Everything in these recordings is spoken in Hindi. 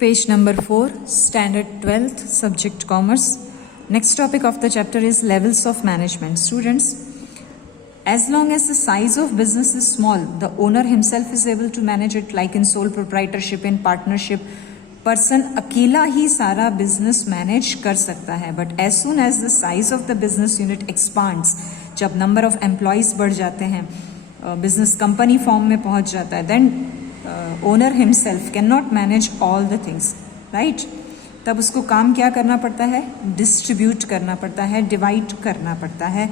Page number 4, Standard 12th, Subject Commerce. Next topic of the chapter is levels of management. Students, as long as the size of business is small, the owner himself is able to manage it, like in sole proprietorship, in partnership. Person अकेला ही सारा बिजनेस मैनेज कर सकता है, but as soon as the size of the business unit expands, जब नंबर ऑफ एम्प्लॉयज बढ़ जाते हैं, बिजनेस कंपनी फॉर्म में पहुंच जाता है, then owner himself can not manage all the things, right? तब उसको काम क्या करना पड़ता है? डिस्ट्रीब्यूट करना पड़ता है, डिवाइड करना पड़ता है,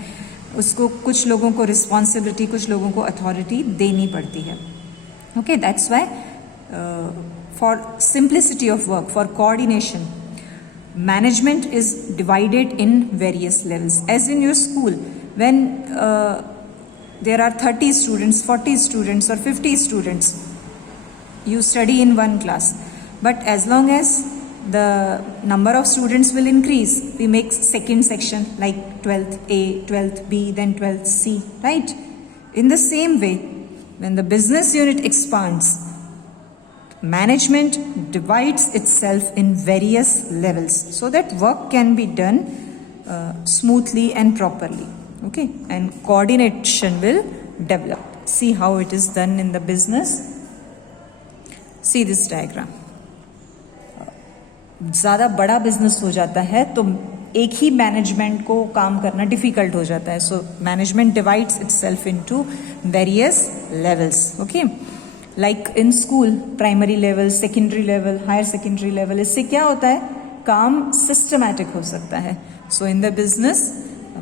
उसको कुछ लोगों को रिस्पॉन्सिबिलिटी, कुछ लोगों को अथॉरिटी देनी पड़ती है. Okay, that's why for simplicity of work, for coordination, management is divided in various levels. As in your school, when there are 30 students, 40 students or 50 students, you study in one class. But as long as the number of students will increase, we make second section like 12th A, 12th B, then 12th C, right? In the same way, when the business unit expands, management divides itself in various levels so that work can be done smoothly and properly. Okay, and coordination will develop. See how it is done in the business. See this diagram. ज़्यादा बड़ा बिजनेस हो जाता है तो एक ही मैनेजमेंट को काम करना डिफिकल्ट हो जाता है. So management divides itself into various levels. Okay, like in school, primary level, secondary level, higher secondary level, इससे क्या होता है? काम सिस्टमैटिक हो सकता है. So in the business,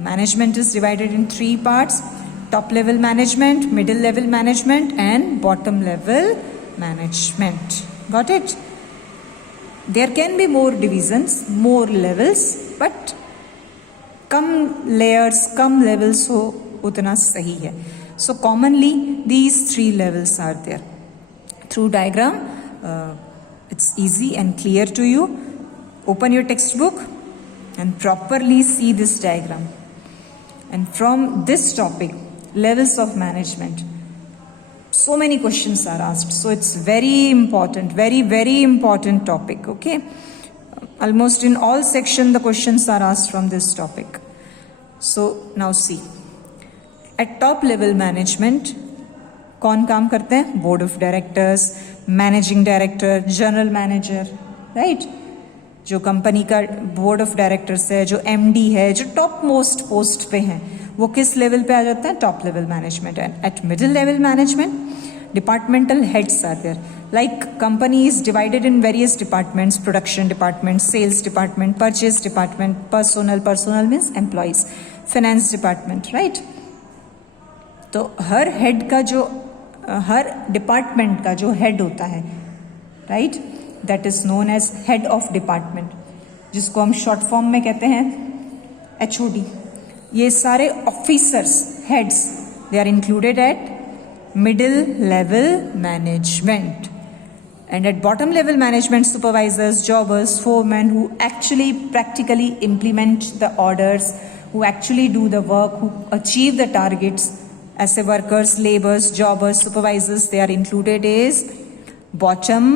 management is divided in 3 parts: top level management, middle level management and bottom level management. Got it? There can be more divisions, more levels, but कम लेयर्स, कम लेवल्स हो उतना सही है. सो commonly these 3 levels are there. Through diagram, it's easy and clear to you. Open your textbook and properly see this diagram. And from this topic, levels of management, so many questions are asked. So it's very important, very, very important topic. Okay, almost in all sections the questions are asked from this topic. So now see, at top level management, कौन काम करते हैं? Board of directors, managing director, general manager, right? जो कंपनी का बोर्ड ऑफ डायरेक्टर्स है, जो एमडी है, जो टॉप मोस्ट पोस्ट पे हैं, वो किस लेवल पे आ जाता है? Top level management. And at middle level management, departmental heads are there. Like company is divided in various departments: production department, sales department, purchase department, personal means employees, finance department, right? तो हर हेड का जो, हर डिपार्टमेंट का जो हेड होता है, right, that is known as head of department, जिसको हम शॉर्ट फॉर्म में कहते हैं HOD. ये सारे officers, heads, they are included at middle level management. And at bottom level management, supervisors, jobbers, foreman, who actually practically implement the orders, who actually do the work, who achieve the targets. ऐसे workers, laborers, jobbers, supervisors, they are included as bottom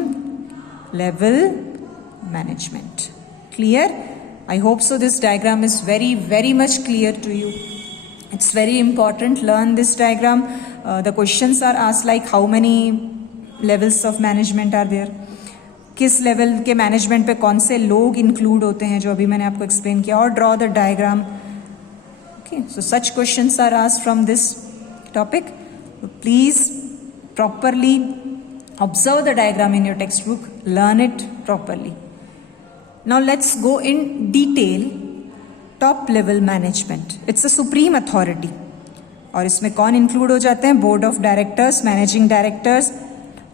level management. Clear? I hope so. This diagram is very, very much clear to you. It's very important. Learn this diagram. The questions are asked like how many levels of management are there? किस लेवल के मैनेजमेंट पे कौन से लोग इंक्लूड होते हैं, जो अभी मैंने आपको एक्सप्लेन किया, और draw the diagram. Okay, so such questions are asked from this topic. Please properly observe the diagram in your textbook, learn it properly. Now let's go in detail. Top level management, it's a supreme authority. और इसमें कौन इंक्लूड हो जाते हैं? Board of directors, managing directors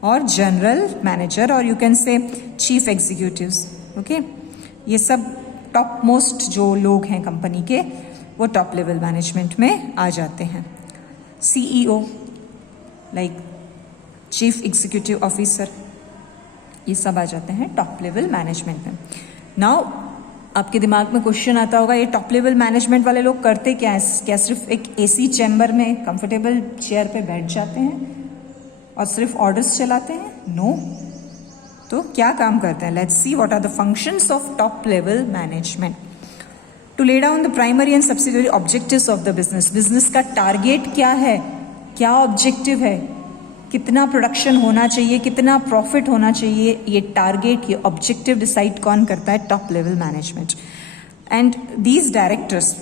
और जनरल मैनेजर, और you can say chief executives. Okay, ये सब टॉप मोस्ट जो लोग हैं कंपनी के, वो टॉप लेवल मैनेजमेंट में आ जाते हैं. CEO, like chief executive officer, ये सब आ जाते हैं टॉप लेवल मैनेजमेंट में. नाउ आपके दिमाग में क्वेश्चन आता होगा, ये टॉप लेवल मैनेजमेंट वाले लोग करते क्या है? क्या सिर्फ एक AC चैम्बर में कंफर्टेबल चेयर पे बैठ जाते हैं और सिर्फ ऑर्डर्स चलाते हैं? नो, तो क्या काम करते हैं? Let's see what are the functions of top level management. To lay down the primary and subsidiary objectives of the business. Business का टारगेट क्या है, क्या ऑब्जेक्टिव है, कितना प्रोडक्शन होना चाहिए, कितना प्रॉफिट होना चाहिए, ये टारगेट, ये ऑब्जेक्टिव डिसाइड कौन करता है? Top level management. And these directors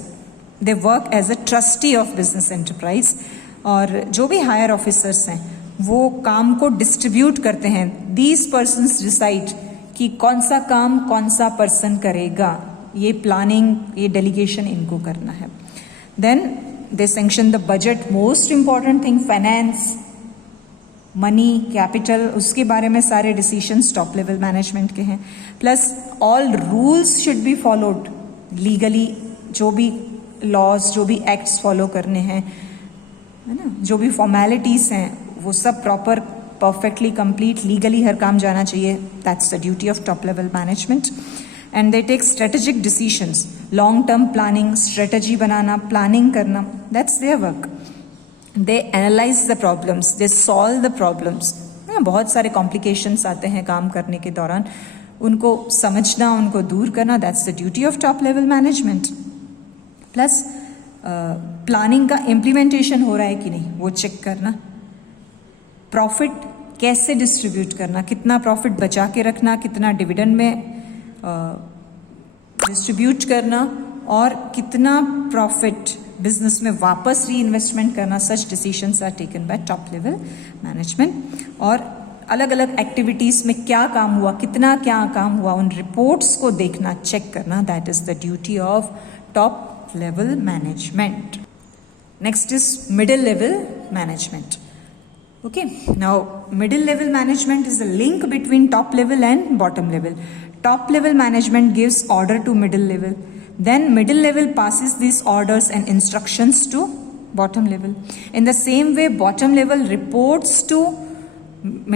they work as a trustee of business enterprise. और जो भी हायर ऑफिसर्स हैं वो काम को डिस्ट्रीब्यूट करते हैं. दीज पर्सन्स डिसाइड कि कौन सा काम कौन सा पर्सन करेगा. ये प्लानिंग, ये डेलीगेशन इनको करना है. Then they sanction the budget. Most important thing, finance, money, capital, उसके बारे में सारे डिसीशंस टॉप लेवल मैनेजमेंट के हैं. Plus all rules should be followed legally. जो भी लॉज, जो भी एक्ट्स फॉलो करने हैं, है ना, जो भी फॉर्मेलिटीज हैं वो सब प्रॉपर, परफेक्टली कंप्लीट, लीगली हर काम जाना चाहिए. That's the duty of top level management. And they take strategic decisions. Long term planning, strategy बनाना, प्लानिंग करना, that's their work. They analyse the problems, they solve the problems. बहुत सारे कॉम्प्लिकेशंस आते हैं काम करने के दौरान, उनको समझना, उनको दूर करना, that's the duty of top level management. Plus planning का इम्प्लीमेंटेशन हो रहा है कि नहीं वो चेक करना. प्रॉफिट कैसे डिस्ट्रीब्यूट करना, कितना प्रॉफिट बचा के रखना, कितना डिविडेंड में डिस्ट्रीब्यूट करना, और कितना प्रॉफिट बिजनेस में वापस री इन्वेस्टमेंट करना. Such decisions are taken by top level management. और अलग अलग एक्टिविटीज में क्या काम हुआ, कितना क्या काम हुआ, उन रिपोर्ट्स को देखना, चेक करना, that is the duty of top level management. Next is middle level management. Okay, now middle level management is a link between top level and bottom level. Top level management gives order to middle level, then middle level passes these orders and instructions to bottom level. In the same way, bottom level reports to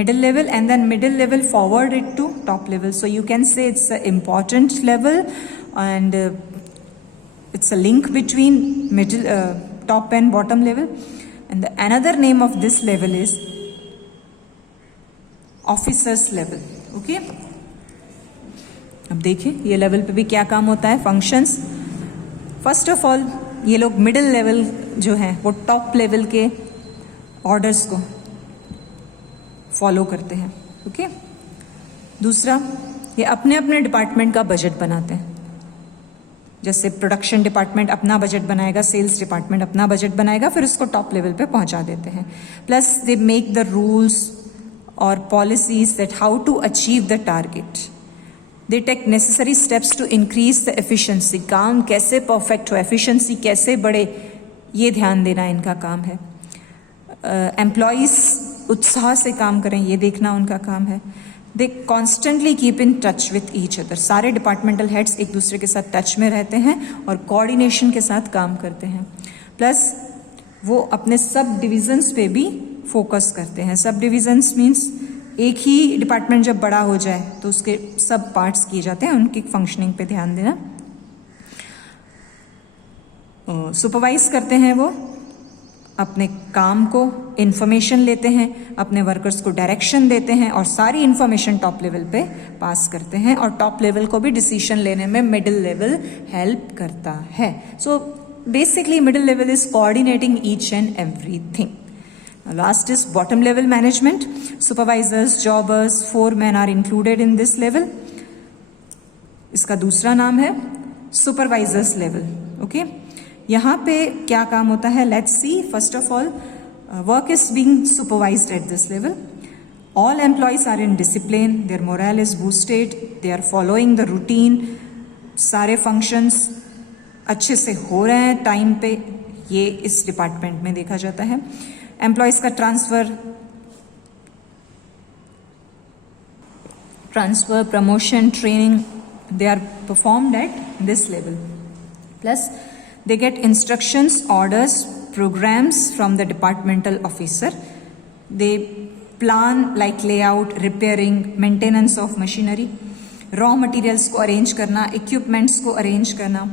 middle level, and then middle level forward it to top level. So you can say it's an important level, and it's a link between middle, top and bottom level. And the another name of this level is officers level. Okay, अब देखिए ये लेवल पे भी क्या काम होता है, फंक्शंस. फर्स्ट ऑफ ऑल ये लोग मिडिल लेवल जो है वो टॉप लेवल के ऑर्डर्स को फॉलो करते हैं. ओके, दूसरा ये अपने अपने डिपार्टमेंट का बजट बनाते हैं. जैसे प्रोडक्शन डिपार्टमेंट अपना बजट बनाएगा, सेल्स डिपार्टमेंट अपना बजट बनाएगा, फिर उसको टॉप लेवल पे पहुंचा देते हैं. Plus they make the rules और policies that how to achieve the target. They take necessary steps to increase the efficiency. काम कैसे परफेक्ट हो, एफिशिएंसी कैसे बढ़े, ये ध्यान देना इनका काम है. एम्प्लॉयज उत्साह से काम करें, ये देखना उनका काम है. They constantly keep in touch with each other. सारे डिपार्टमेंटल हेड्स एक दूसरे के साथ टच में रहते हैं और कोऑर्डिनेशन के साथ काम करते हैं. प्लस वो अपने सब डिविजन्स पे भी फोकस करते हैं. सब डिविजन्स मीन्स एक ही डिपार्टमेंट जब बड़ा हो जाए तो उसके सब पार्ट्स किए जाते हैं, उनकी फंक्शनिंग पे ध्यान देना. सुपरवाइज करते हैं वो अपने काम को, इंफॉर्मेशन लेते हैं, अपने वर्कर्स को डायरेक्शन देते हैं और सारी इंफॉर्मेशन टॉप लेवल पे पास करते हैं. और टॉप लेवल को भी डिसीजन लेने में मिडिल लेवल हेल्प करता है. So basically middle level is coordinating each and everything. Last is bottom level management. Supervisors, jobbers, foreman are included in this level. इसका दूसरा नाम है सुपरवाइजर्स लेवल. ओके, यहाँ पे क्या काम होता है, let's see. First of all, work is being supervised at this level. All employees are in discipline, their morale is boosted, they are following the routine. सारे फंक्शंस अच्छे से हो रहे हैं टाइम पे, ये इस डिपार्टमेंट में देखा जाता है. एम्प्लॉयज का transfer, promotion, training, they are performed at this level. Plus they get instructions, orders, programs from the departmental officer. They plan like layout, repairing, maintenance of machinery, raw materials को arrange करना, equipments को arrange करना,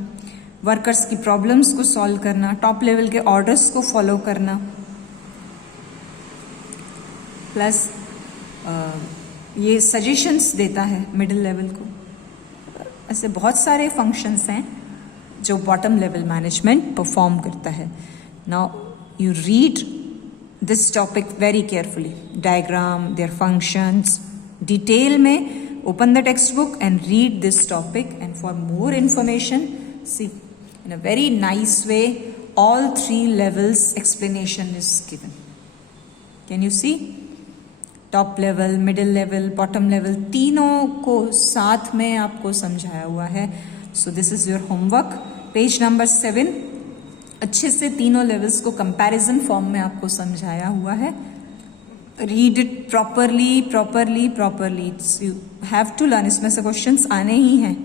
workers की problems को solve करना, top level के orders को follow करना. Plus ये सजेशंस देता है मिडिल लेवल को। ऐसे बहुत सारे फंक्शंस हैं जो बॉटम लेवल मैनेजमेंट परफॉर्म करता है। Now you read this topic very carefully, diagram, their functions, detail में open the text book and read this topic, and for more information see in a very nice way all 3 levels explanation is given. Can you see? Top level, middle level, bottom level, तीनों को साथ में आपको समझाया हुआ है। So this is your homework, page number 7। अच्छे से तीनों लेवल्स को कंपैरिजन फॉर्म में आपको समझाया हुआ है। Read it properly properly properly, you have to learn. इसमें से क्वेश्चंस आने ही हैं,